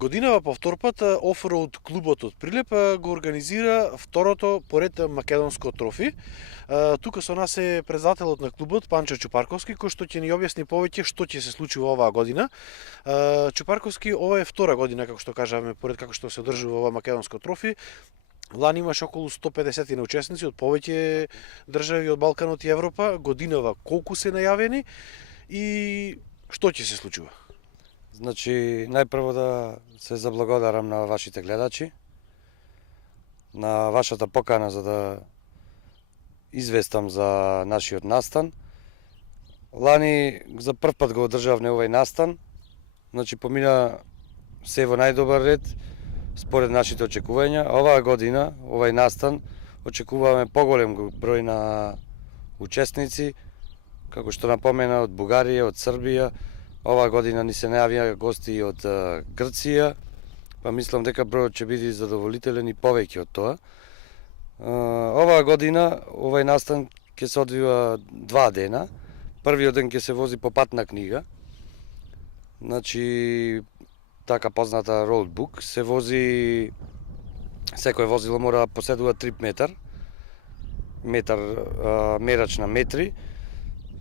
Годинава повторпат офроуд клубот од Прилеп го организира второто поред македонско трофи. Тука со нас е председателот на клубот Панчо Чупарковски, кој што ќе ни објасни повеќе што ќе се случи во оваа година. Чупарковски, ова е втора година, како што кажаме, поред како што се одржува ова македонско трофи. Лани имаше околу 150 на учесници од повеќе држави од Балканот и Европа. Годинава колку се најавени и што ќе се случува? Значи, најпрво да се заблагодарам на вашите гледачи, на вашата покана за да известам за нашиот настан. Лани за прв пат го одржавме овој настан, значи помина се во најдобар ред, според нашите очекувања. Оваа година, овој настан, очекуваме поголем број на учесници, како што напомена, од Бугарија, од Србија. Оваа година ни се најавија гости од Грција, па мислам дека бројот ќе биде задоволителен и повеќе од тоа. Оваа година овој настан ќе се одвива 2 дена. Првиот ден ќе се вози по патна книга. Значи, така позната роудбук, се вози, секој возило мора да поседува трип метар мерач на метри,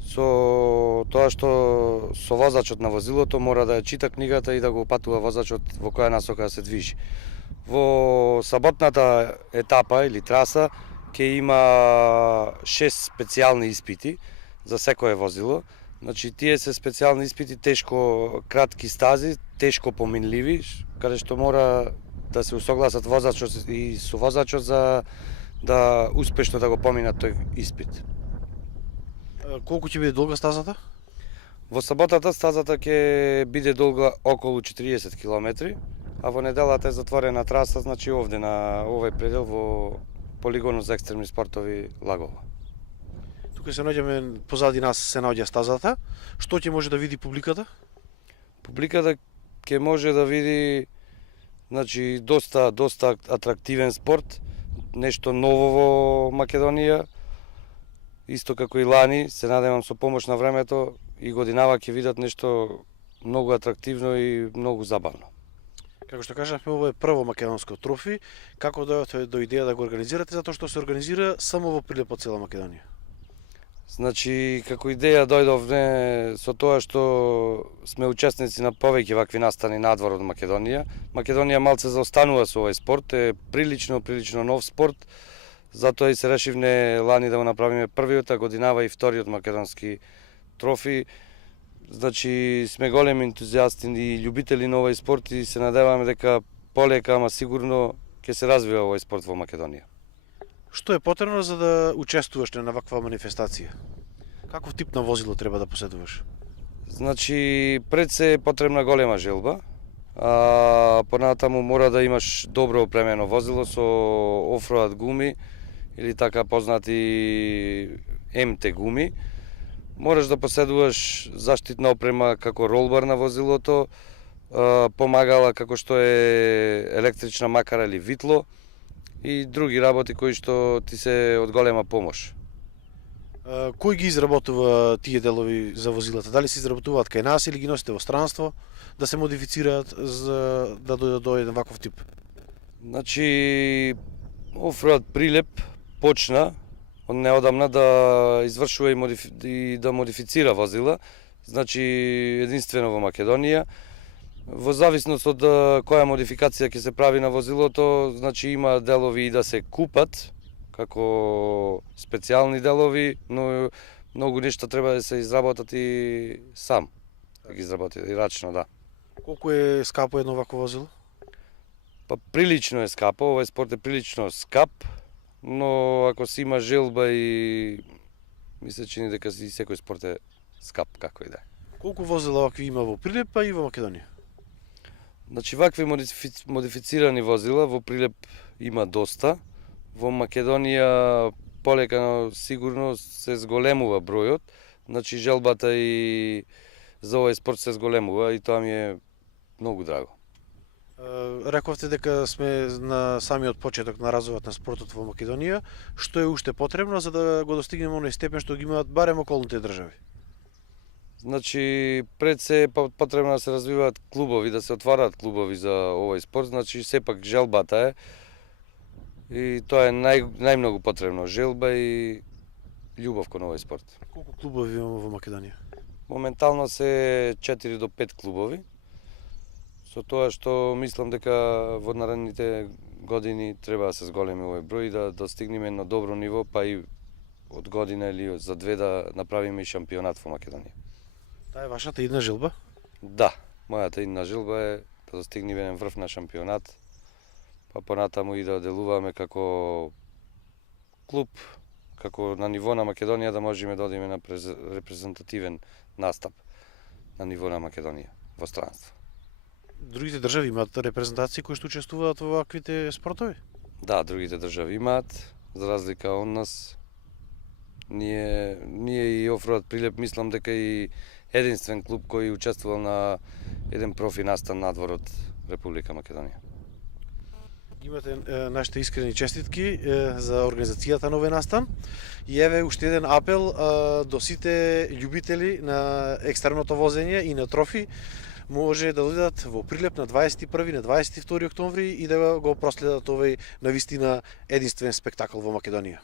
со тоа што со возачот на возилото мора да ја чита книгата и да го патува возачот во која насока да се движи. Во саботната етапа или траса ќе има 6 специјални испити за секое возило. Значи, тие се специјални испити, тешко кратки стази, тешко поминливи, каде што мора да се усогласат возачот и совозачот за да успешно да го поминат тој испит. Колку ќе биде долга стазата? Во саботата стазата ќе биде долга околу 40 км, а во неделата е затворена траса, значи овде на овој предел во полигонот за екстремни спортови Лагова. Тука се наоѓаме, позади нас се наоѓа стазата. Што ќе може да види публиката? Публиката ќе може да види, значи, доста атрактивен спорт, нешто ново во Македонија. Исто како и лани, се надевам со помош на времето и годинава ќе видат нешто многу атрактивно и многу забавно. Како што кажавме, ovo е прво македонско трофи. Како дојдовте до идеја да го организирате, затоа што се организира само во Прилеп по цела Македонија? Значи, како идеја дојдовме со тоа што сме учесници на повеќе вакви настани надвор од Македонија. Македонија малце заостанува со овој спорт, е прилично нов спорт. Затоа и се решивме лани да го направиме првиот, а годинава и вториот македонски трофи. Значи, сме големи ентузијасти и љубители на овој спорт и се надеваме дека полека, ама сигурно ќе се развива овој спорт во Македонија. Што е потребно за да учествуваш на ваква манифестација? Каков тип на возило треба да поседуваш? Значи, пред се е потребна голема желба, а понатаму мора да имаш добро опремено возило со офроад гуми или така познати МТ гуми. Мораш да поседуваш заштитна опрема како ролбар на возилото, помагала како што е електрична макара или витло и други работи кои што ти се од голема помош. Кој ги изработува тие делови за возилата? Дали се изработуваат кај нас или ги носите во странство да се модифицираат за да дојдат до еден ваков тип? Значи, Офроад Прилеп почна од неодамна да извршува и да модифицира возила, значи единствено во Македонија. Во зависност од која модификација ќе се прави на возилото, значи има делови и да се купат, како специјални делови, но многу нешта треба да се изработат и сам. Да ги изработи и рачно, да. Колку е скапо едно вакво возило? Па прилично е скапо, овој спорт е прилично скап, но ако си има желба и ми се чини дека и секој спорт е скап, како и да е. Колку возила вакви има во Прилеп, па и во Македонија? Значи, вакви модифицирани возила во Прилеп има доста. Во Македонија полека, но сигурно се зголемува бројот. Значи, желбата и за овој спорт се зголемува и тоа ми е многу драго. Рековте дека сме на самиот почеток на развојот на спортот во Македонија. Што е уште потребно за да го достигнеме оној степен што ги имаат барем околните држави? Значи, пред се потребно да се развиваат клубови, да се отвараат клубови за овој спорт, значи сепак желбата е и тоа е најмногу потребно, желба и љубов кон овој спорт. Колку клубови имаме во Македонија? Моментално се 4 до 5 клубови, со тоа што мислам дека во наредните години треба да се зголеми овој број и да достигнеме едно добро ниво, па и од година или за две да направиме и шампионат во Македонија. Таа е вашата идна желба? Да, мојата идна желба е да достигнеме еден врв на шампионат, па понатаму и да делуваме како клуб, како на ниво на Македонија да можеме да одиме на репрезентативен настап на ниво на Македонија во странство. Другите држави имаат репрезентации кои што учествуваат во ваквите спортови? Да, другите држави имаат, за разлика од нас. Ние и Офроад Прилеп мислам дека и единствен клуб кој учествувал на еден профи настан надвор од Република Македонија. Имате нашите искрени честитки за организацијата на овој настан и еве уште еден апел до сите љубители на екстерното возење и на трофи. Може да дојдат во Прилеп на 21 на 22 октомври и да го проследат овој навистина единствен спектакл во Македонија.